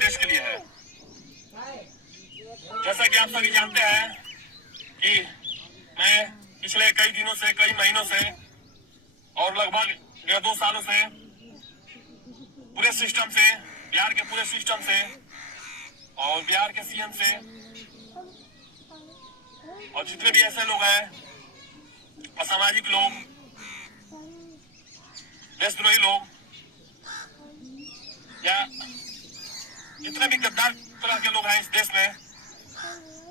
देश के लिए है। जैसा कि आप सभी जानते हैं कि मैं पिछले कई दिनों से, कई महीनों से और लगभग 1.5-2 सालों से पूरे सिस्टम से, बिहार के पूरे सिस्टम से और बिहार के सीएम से और जितने भी ऐसे लोग हैं, असामाजिक लोग, देशद्रोही लोग या जितने भी गद्दार तरह के लोग हैं इस देश में,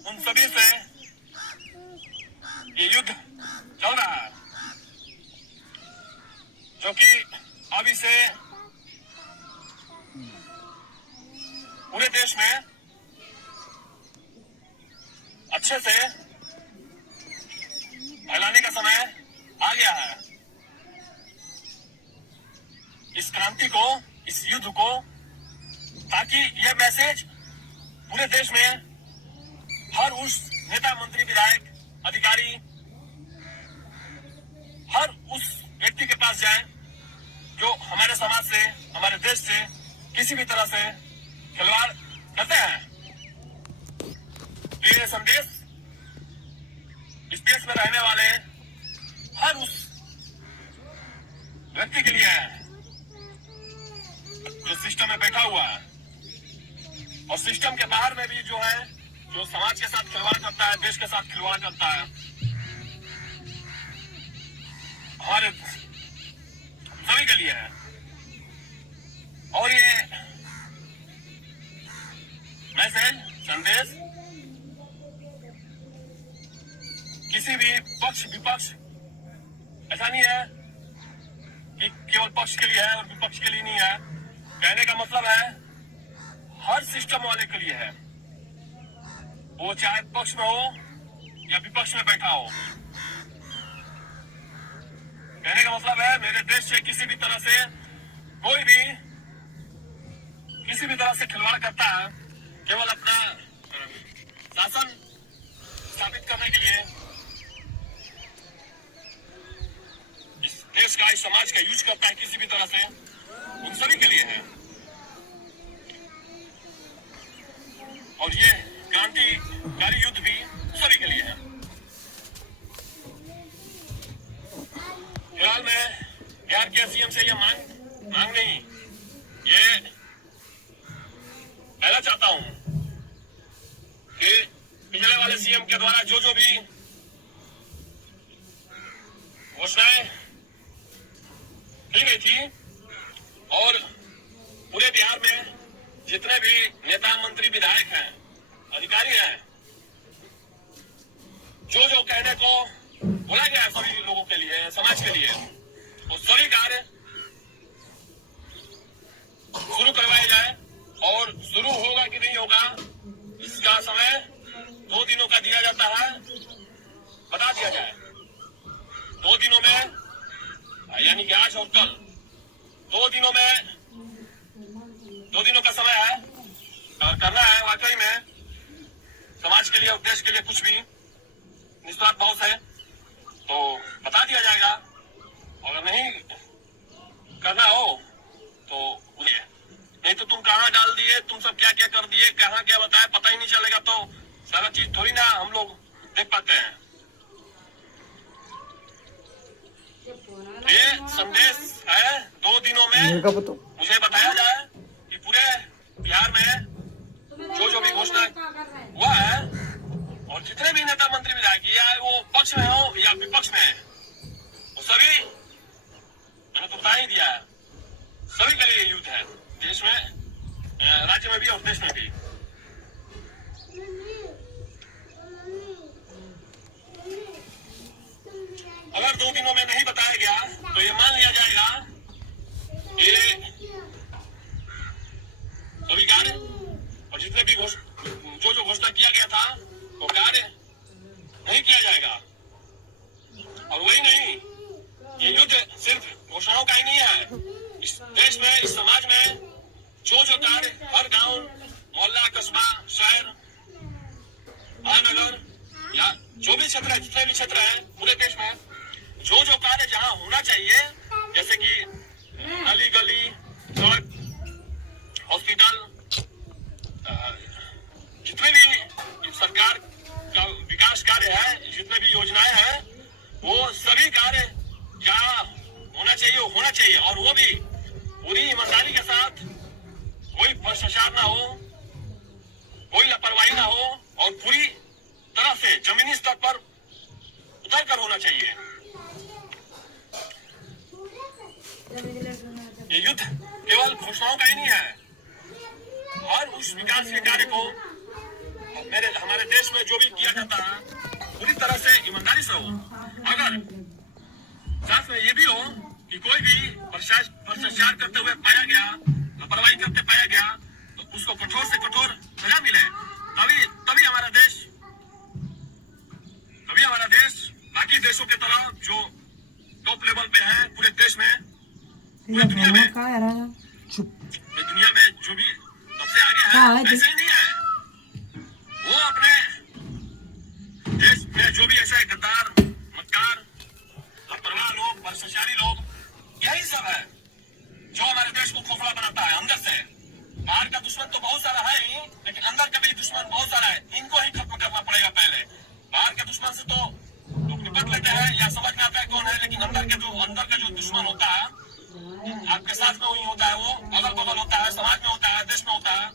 उन सभी से ये युद्ध चल रहा है, जो कि अब इसे पूरे देश में अच्छे से फैलाने का समय आ गया है। इस क्रांति को, इस युद्ध को, ताकि यह मैसेज पूरे देश में हर उस नेता, मंत्री, विधायक, अधिकारी, हर उस व्यक्ति के पास जाए जो हमारे समाज से, हमारे देश से किसी भी तरह से खिलवाड़ करते हैं। ये संदेश इस देश में रहने वाले हर उस व्यक्ति के लिए है जो सिस्टम में बैठा हुआ है, और सिस्टम के बाहर में भी जो है, जो समाज के साथ खिलवाड़ करता है, देश के साथ खिलवाड़ करता है, हमारे सभी के लिए है। और ये मैसेज, संदेश किसी भी पक्ष, विपक्ष, ऐसा नहीं है कि केवल पक्ष के लिए है और विपक्ष के लिए नहीं है। कहने का मतलब है हर सिस्टम वाले के लिए है, वो चाहे पक्ष में हो या विपक्ष में बैठा हो। कहने का मतलब है मेरे देश से किसी भी तरह से कोई भी किसी भी तरह से खिलवाड़ करता है, केवल अपना शासन स्थापित करने के लिए, इस देश का, इस समाज का यूज करता है किसी भी तरह से, उन सभी के लिए है। और ये क्रांतिकारी युद्ध भी सभी के लिए है। फिलहाल मैं बिहार के सीएम से ये मांग नहीं, ये कहना चाहता हूं कि पिछले वाले सीएम के द्वारा जो भी घोषणाएं की गई थी और पूरे बिहार में जितने भी नेता, मंत्री, विधायक हैं, अधिकारी हैं, जो कहने को बोला गया है सभी लोगों के लिए, समाज के लिए, वो सभी कार्य शुरू करवाए जाए। और शुरू होगा कि नहीं होगा इसका समय 2 दिनों का दिया जाता है, बता दिया जाए। 2 दिनों में, यानी कि आज और कल, 2 दिनों में, 2 दिनों का समय है और करना है वाकई में समाज के लिए और देश के लिए कुछ भी निस्वार्थ भाव से, तो बता दिया जाएगा। अगर नहीं करना हो तो उन्हें, नहीं तो तुम कहाँ डाल दिए, तुम सब क्या क्या कर दिए, कहाँ क्या बताया, पता ही नहीं चलेगा, तो सारा चीज थोड़ी ना हम लोग देख पाते हैं। ये संदेश है 2 दिनों में मुझे बताया जाए कि पूरे बिहार में जो भी घोषणा हुआ है, और जितने भी नेता, मंत्री, विधायक, या वो पक्ष में हो या विपक्ष में है, वो सभी, मैंने तो बता ही दिया है, सभी के लिए युद्ध है, देश में, राज्य में भी और देश में भी। अगर 2 दिनों में नहीं बताया गया तो ये मान लिया जाएगा ये सभी कार्य और जितने भी जो घोषणा किया गया था वो कार्य नहीं किया जाएगा। और वही नहीं, ये युद्ध सिर्फ घोषणाओं का ही नहीं है। इस देश में, इस समाज में जो कार्य हर गांव, मोहल्ला, कस्बा, शहर, महानगर या जो भी क्षेत्र है, जितने भी क्षेत्र है पूरे देश में, जो कार्य जहां होना चाहिए, जैसे कि गली गली, सड़क, हॉस्पिटल, भ्रष्टाचार ना हो, कोई लापरवाही ना हो और पूरी तरह से जमीनी स्तर पर उतर कर होना चाहिए। ये युद्ध केवल घोषणाओं का ही नहीं है, और उस विकास के कार्य को हमारे देश में जो भी किया जाता है पूरी तरह से ईमानदारी से हो। अगर साथ में ये भी हो कि कोई भी भ्रष्टाचार करते हुए पाया गया, लापरवाही करते पाया गया, तो उसको कठोर से कठोर सजा मिले, तभी हमारा देश बाकी देशों के तरह जो टॉप लेवल पे है पूरे देश में, पूरी दुनिया में जो भी सबसे आगे है, ऐसे ही नहीं है। वो अपने देश में जो भी ऐसे गद्दार, मक्कार, लापरवाह लोग, भ्रष्टाचारी लोग, यही सब है जो हमारे देश को खोखला बनाता है अंदर से। बाहर का दुश्मन तो बहुत सारा है ही, लेकिन अंदर का भी दुश्मन बहुत सारा है। इनको ही खत्म करना पड़ेगा पहले। बाहर के दुश्मन से तो लोग निपट लेते हैं या समझ में आता है कौन है, लेकिन अंदर का जो दुश्मन होता है, आपके साथ में वही होता है, वो अगल बगल होता है, समाज में होता है, देश में होता है,